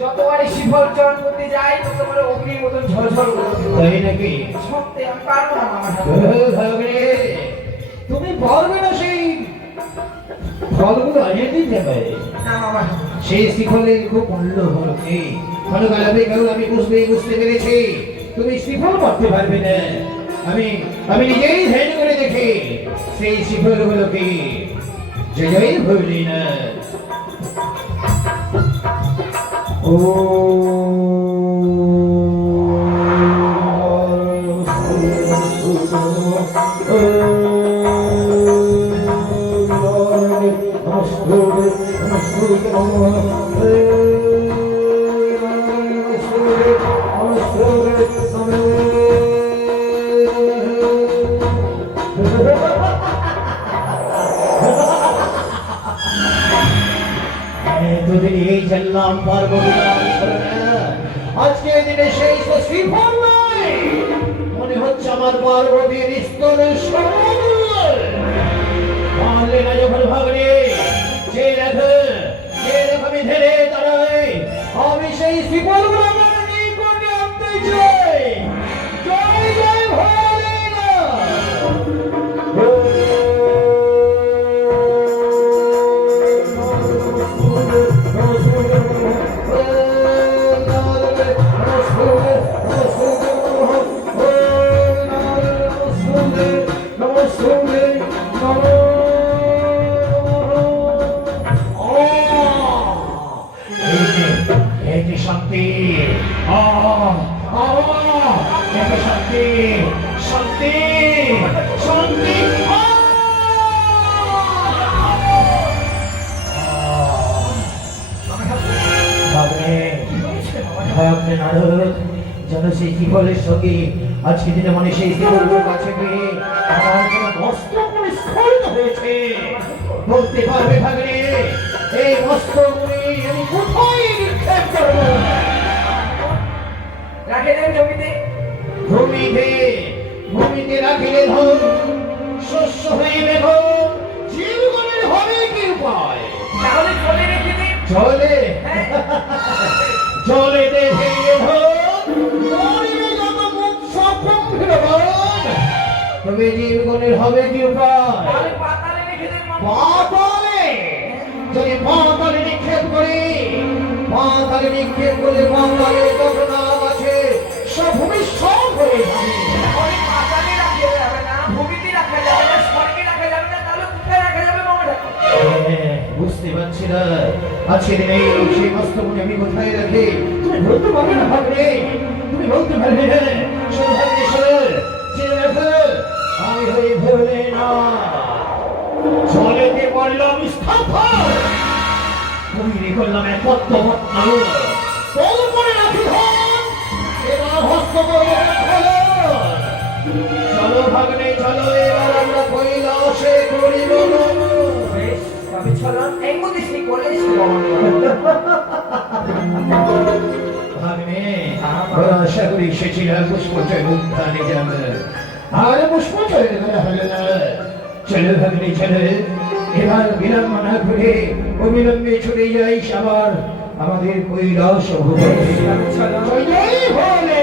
যতবারই শিফল চয়ন করতে যাই ততবারে অগ্নির মতন ঝলঝল করে তাই নাকি? সত্যি আমি পারবো না মামা তুমি পারবে না সেই ফলগুলো আনিয়ে দিতে পারে না মামা সেই শ্রীফলের খুব মূল্য হলো কি ভালোভাবে কারণ আমি বুঝতে পেরেছি তুমি শ্রীফল পারতে পারবে না আমি আমি নিজেই ধ্যান করে দেখি সেই শ্রীফল হলো কি জয় ভুলি না ও জানলাম পার্বতী আজকে দিনে সেই শ্রীফল নয় মনে হচ্ছে আমার পার্বতীর স্তনের পারলে না যখন ভাবলে যে আমি ধরে দাঁড়াই আমি সেই শ্রীফল আমার নিকটে আনতে চাই জয় জয় যেন সেই জীবনের সঙ্গে আজকে দিনে মানে সেই জীবনের কাছে পেয়ে আমার যেন মস্তক স্ফুরিত হয়েছে বলতে পারবে ভাগ্নে এই মস্তকগুলি আমি কোথায় নিক্ষেপ করব রাখে দেন জমিতে ভূমিতে রাখিলে ধন শস্য হইবে ধন জীবনের হবে কি উপায় তাহলে জলে রেখে দিন জলে দেখে তবে জীবনের হবে কি উপায় পাতালে রেখে দেন পাতালে যদি পাতালে নিক্ষেপ করি পাতালে যত নাম আছে সব ভূমিষ্ঠ হয়ে যাবে পাতালে রাখা যাবে না ভূমিতে রাখা যাবে না স্বর্গে রাখা যাবে না তাহলে কোথায় রাখা যাবে মামা বুঝতে পারছি না আজকে দিনে সেই মস্তকগুলি আমি কোথায় রাখি তুমি বলতে পারবে না ভাবলে তুমি বলতে পারবে না সৌভাগ্যেশ্বর জেনে রাখো আমি হয়ে ভুলে না চলেতে পারলাম স্থাপন তৈরি করলাম এক পদ্মপত্ন তোর মনে রাখি ধন এবার হস্ত করবো চলো ভাগ্নে চলো এবার আমরা কৈলাসে করিব আমি চললাম এই মধ্যে সেই করে ভাগ্নে আশা করি এসেছিলাম পুষ্পচয় উদ্যানে যাবে আর পুষ্পচয় হলো না চলো ভাগ্নে চলো এবার বিলম্ব না করে অবিলম্বে চলে যাই আবার আমাদের কৈলাস ভুবনে ভোলে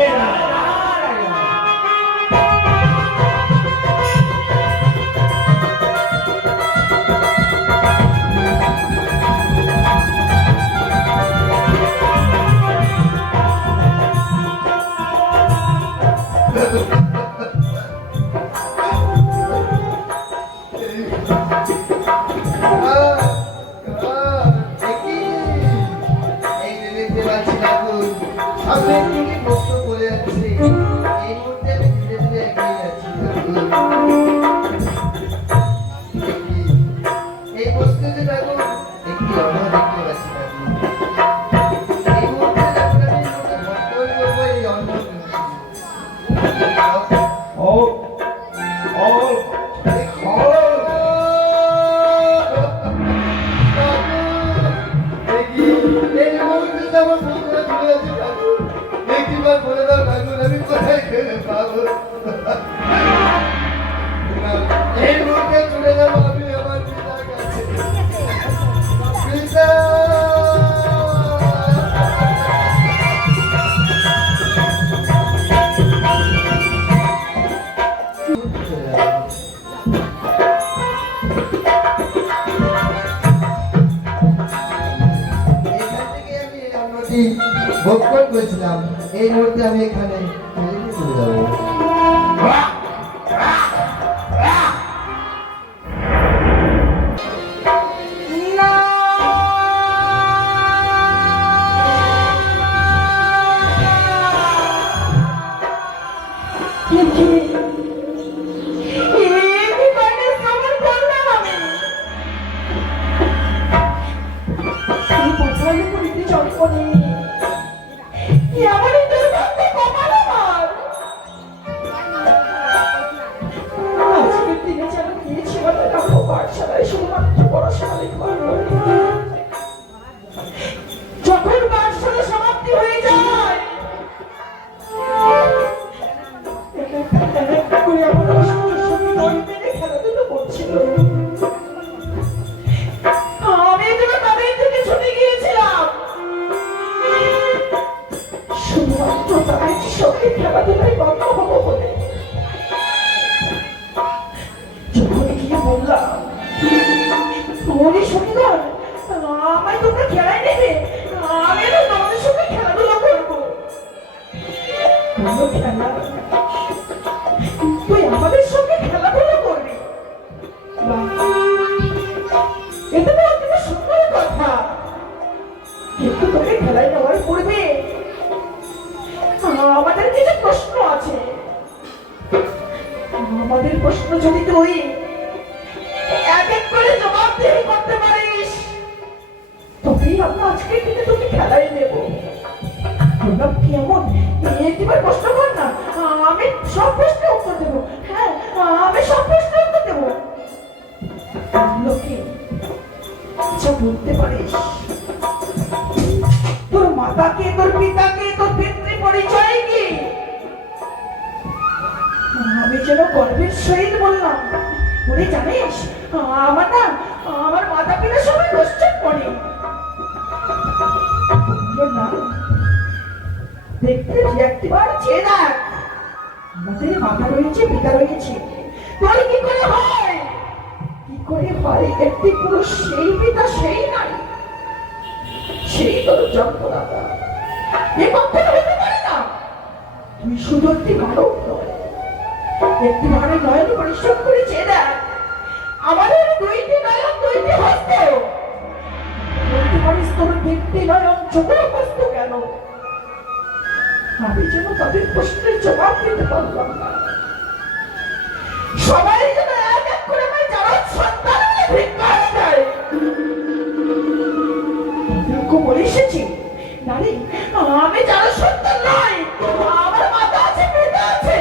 এই মুহূর্তে চলে যাবো আমি আমার পিতার কাছে পিতা ভক্ষণ করেছিলাম এই মুহূর্তে আমি এখানে ফেলে দিয়ে চলে যাবো। না কি মানে শ্রবণ করলাম আমি এই পথারে পড়িতে চটপনি এমনই দুর্ভাগ্য কপাল আমার আজকের দিনে যেন গিয়েছিলাম দেখো পাঠশালায় শুধুমাত্র পড়াশোনা লিখবার করে যখন পাঠশালা সমাপ্তি হয়ে যায় করে আমার অসুস্থ শরীর নয় মেরে খেলাধুলো করছিল আমি যেন তাদের থেকে ছুটে গিয়েছিলাম শুধুমাত্র তাদের সঙ্গে খেলাধুলায় বন্ধ হবো বলে যখন গিয়ে বললাম ওরে সুন্দর আমায় তোমরা খেলায় নেবে আমি তো তোমাদের সঙ্গে খেলাধুলা করবো কোনো খেলা তুই আমাদের সঙ্গে খেলাধুলা করবি এটা তো অত্যন্ত সুন্দর কথা কিন্তু তোকে খেলায় নেওয়ার পূর্বে আমাদের কিছু প্রশ্ন আছে আমাদের প্রশ্ন যদি তুই এক এক করে জবাবদিহি করতে পারিস তবেই আমরা আজকের দিনে তোকে খেলায় নেব তোমরা কেমন একবার প্রশ্ন কর না আমি সব প্রশ্নের উত্তর দেবো হ্যাঁ আমি সব প্রশ্নের উত্তর দেবো লোকে আচ্ছা বলতে পারিস তোর মাতাকে তোর পিতাকে তোর পিতৃ পরিচয় কি আমি যেন গর্বের সহিত বললাম ওরে জানিস আমার মাতা পিতা সবাই রোস্টেড পড়ে না দেখতে একবার চেয়ে দেখ আমাদের মাতা রয়েছে পিতা রয়েছে তোর কি করে হয় একটি পুরুষ সেই পিতা সেই নারী সেই তোর জন্মদাতা এ কখনো হতে পারে না তুই শুধু একটি মানব নয় একটি মানব নয়ন পরিশ্রম করে চেয়ে দেখ আমাদের দুইটি নয়ন দুইটি হস্ত বলতে পারিস তোর তিনটি নয়ন চোখে হস্ত কেন আমি যেন তাদের প্রশ্নের জবাব দিতে পারলাম না সবাই যেন এক এক করে আমায় যারা সন্তান ভিক্ষা দেয় বলে এসেছি নারী আমি যারা সন্তান নয় আমার মাতা আছে পিতা আছে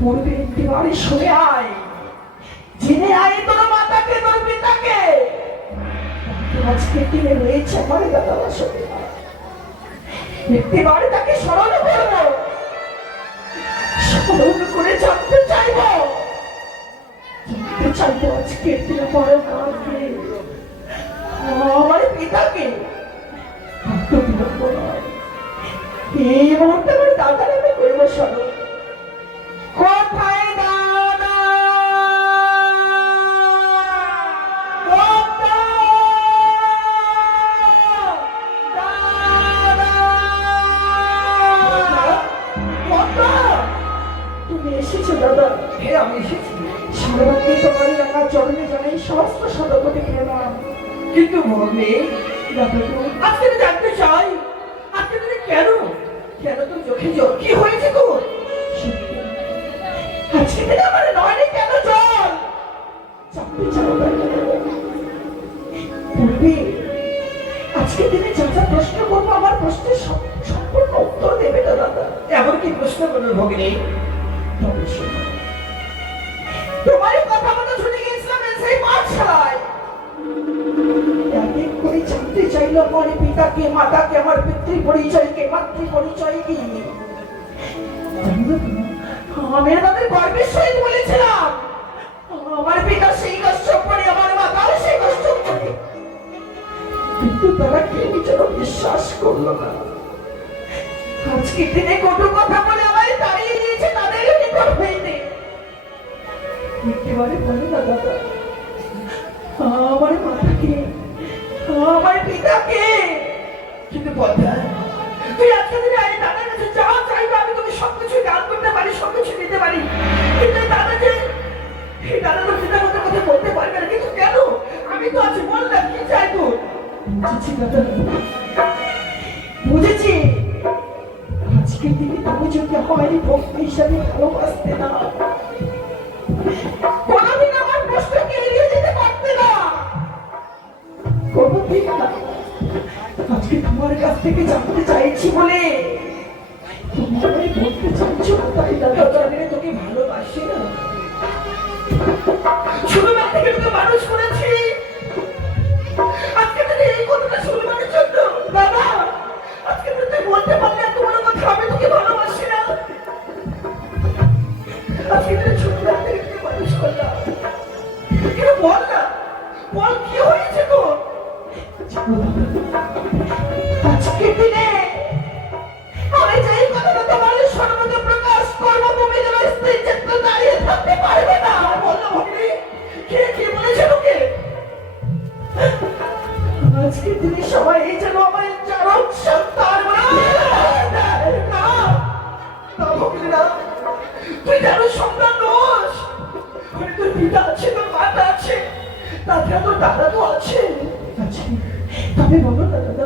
পূর্বে একটি বাড়ি শুনে আয় জেনে আয় তোর মাতাকে তোর পিতাকে আজকে দিনে রয়েছে আমার দাদা বাসকে একটি বাড়ি তাকে স্মরণ করবো স্মরণ করে জানতে চাইবো আজকে দিনে বড় মাকে আমার পিতাকে এই মুহূর্তে আমার দাদার আমি করবো স্মরণ কোথায় দাদা তুমি এসেছো দাদা হ্যাঁ আমি এসেছি সারাদিন তোমার রাখা চরণে জানাই সমস্ত সদকটি প্রণাম কিন্তু মনে দাদা আজকে আমি জানতে চাই আজকে তুমি কেন তোর চোখে জল কি হয়েছে তোর আজকে দিনে আমার নয়নে কেন জল চাপতে চাও পূর্বে আজকে দিনে যা যা প্রশ্ন করবো আমার প্রশ্নের সম্পূর্ণ উত্তর দেবে না দাদা এমন কি প্রশ্ন করবো ভগিনী তবে শোনো তোমারই কথা মতো শুনে গিয়েছিলাম সেই পাঠশালায় এক এক করে জানতে চাইলো আমার পিতাকে মাতাকে আমার পিতৃ পরিচয়কে মাতৃ পরিচয় কি আমি তাদের গর্বের সহিত বলেছিলাম আমার পিতা সেই কষ্ট করে আমার মাতাও সেই কষ্ট করে কিন্তু তারা কেউ যেন বিশ্বাস করলো না আজকে দিনে কটু কথা বলে আমায় তাড়িয়ে দিয়েছে তাদের নিকট হইতে একেবারে বলো না দাদা আমার মাতাকে আমার পিতাকে। কিন্তু পদ্মা, তুই আজকে দিনে এই দাদার কাছে যা চাইবে আমি তোকে সবকিছু দান করতে পারি, সবকিছু দিতে পারি, কিন্তু এই দাদা যে এই দাদা তো পিতার মতো কথা বলতে পারবে না। কিন্তু কেন? আমি তো আছি, বললাম কি চাই তোর? বুঝেছি দাদা, বুঝেছি। আজকের দিনে তুমি যদি আমারই ভক্তি হিসাবে ভালোবাসতে না, কোনোদিন আমার কষ্টকে এড়িয়ে যেতে পারতে না, কোনোদিন না। আজকে তোমার কাছ থেকে জানতে চাইছি বলে তুমি আমায় বলতে চাইছো না, তাই দাদা জানে তোকে ভালোবাসি না। ছোটবেলা থেকে তোকে মানুষ করেছি, আজকে তুমি এই কথাটা শুনবার জন্য দাদা, আজকে তুই বলতে পারলে এত বড় কথা আমি তোকে ভালোবাসি না। আজকে তুই ছোটবেলা থেকে তোকে মানুষ করলাম, কিন্তু বল না, বল কি হয়েছে তোর? আজকের দিনে আমি যে এই কথাটা তোমার সর্বদা প্রকাশ করবো, তুমি যেন স্থির চিত্তে দাঁড়িয়ে থাকতে পারবে না। বললো ভগিনী, কে কি বলেছে তোকে? আজকের দিনে সবাই যেন আমার চারক সন্তান তুই যেন সন্তান দোষ। তোর পিতা আছে, তোর মাতা আছে, তাছাড়া তোর দাদা তো আছে। তবে বলো না দাদা,